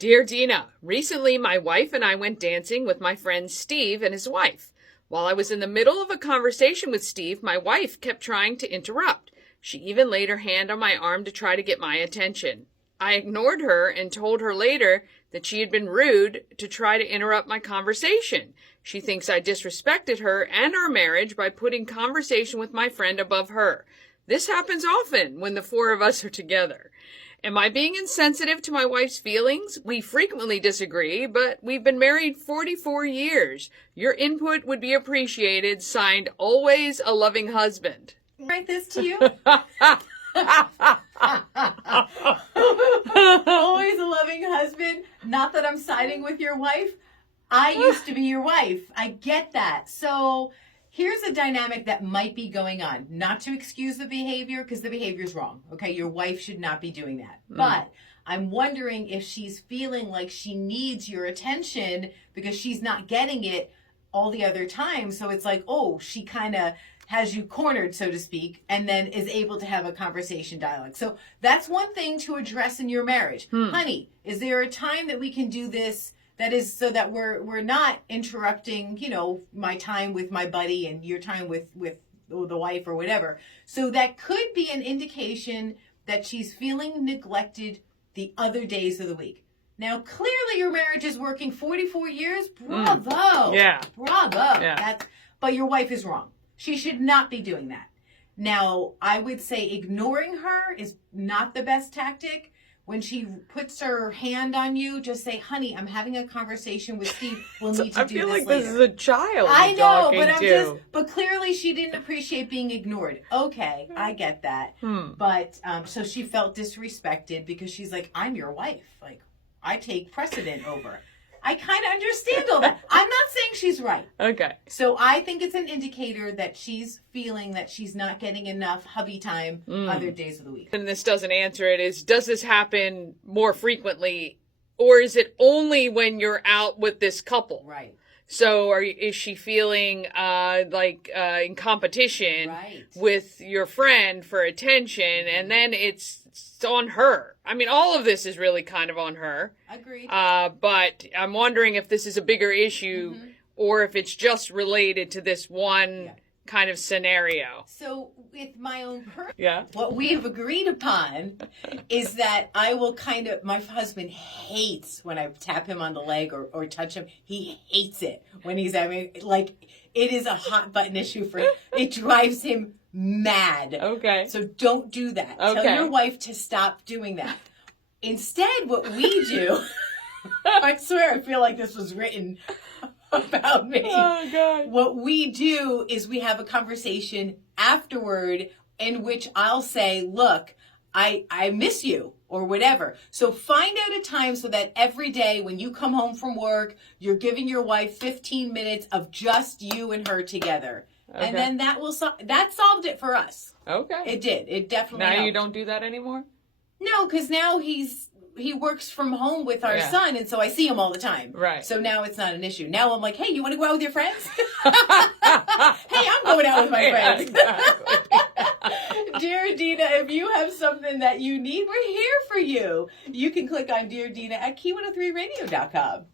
Dear Dina, recently my wife and I went dancing with my friend Steve and his wife. While I was in the middle of a conversation with Steve, my wife kept trying to interrupt. She even laid her hand on my arm to try to get my attention. I ignored her and told her later that she had been rude to try to interrupt my conversation. She thinks I disrespected her and our marriage by putting conversation with my friend above her. This happens often when the four of us are together. Am I being insensitive to my wife's feelings? We frequently disagree, but we've been married 44 years. Your input would be appreciated. Signed, always a loving husband. Write this to you. Always a loving husband. Not that I'm siding with your wife. I used to be your wife. I get that. So here's a dynamic that might be going on. Not to excuse the behavior, because the behavior is wrong. Okay, your wife should not be doing that. But I'm wondering if she's feeling like she needs your attention because she's not getting it all the other time. So it's like, oh, she kind of has you cornered, so to speak, and then is able to have a conversation dialogue. So that's one thing to address in your marriage. Honey, is there a time that we can do this that is so that we're not interrupting, my time with my buddy and your time with the wife or whatever. So that could be an indication that she's feeling neglected the other days of the week. Now, clearly your marriage is working 44 years. Bravo. Yeah. Bravo. Yeah. But your wife is wrong. She should not be doing that. Now, I would say ignoring her is not the best tactic. When she puts her hand on you, just say, honey, I'm having a conversation with Steve. We'll need to do this later. I feel like this is a child I know, but but clearly she didn't appreciate being ignored. Okay, I get that. But so she felt disrespected because she's like, I'm your wife. Like, I take precedent over. I kind of understand all that. I'm not saying she's right. Okay. So I think it's an indicator that she's feeling that she's not getting enough hubby time other days of the week. And this doesn't answer it, does this happen more frequently, or is it only when you're out with this couple? Right. So is she feeling in competition with your friend for attention, and then it's on her? I mean, all of this is really kind of on her. Agreed. But I'm wondering if this is a bigger issue or if it's just related to this one kind of scenario. So with my own what we have agreed upon is that I will my husband hates when I tap him on the leg or touch him. He hates it when he's having, it is a hot button issue for him. It drives him mad. Okay. So don't do that. Okay. Tell your wife to stop doing that. Instead, what we do, I swear I feel like this was written about me. Oh, God. What we do is we have a conversation afterward in which I'll say, look, I miss you or whatever. So find out a time so that every day when you come home from work, you're giving your wife 15 minutes of just you and her together. Okay. And then that solved it for us. Okay. It did. It definitely Now helped. You don't do that anymore? No, because now he works from home with our son, and so I see him all the time. Right. So now it's not an issue. Now I'm like, hey, you want to go out with your friends? Hey, I'm going out with my friends. Exactly. Dear Dina, if you have something that you need, we're here for you. You can click on Dear Dina at Key103radio.com.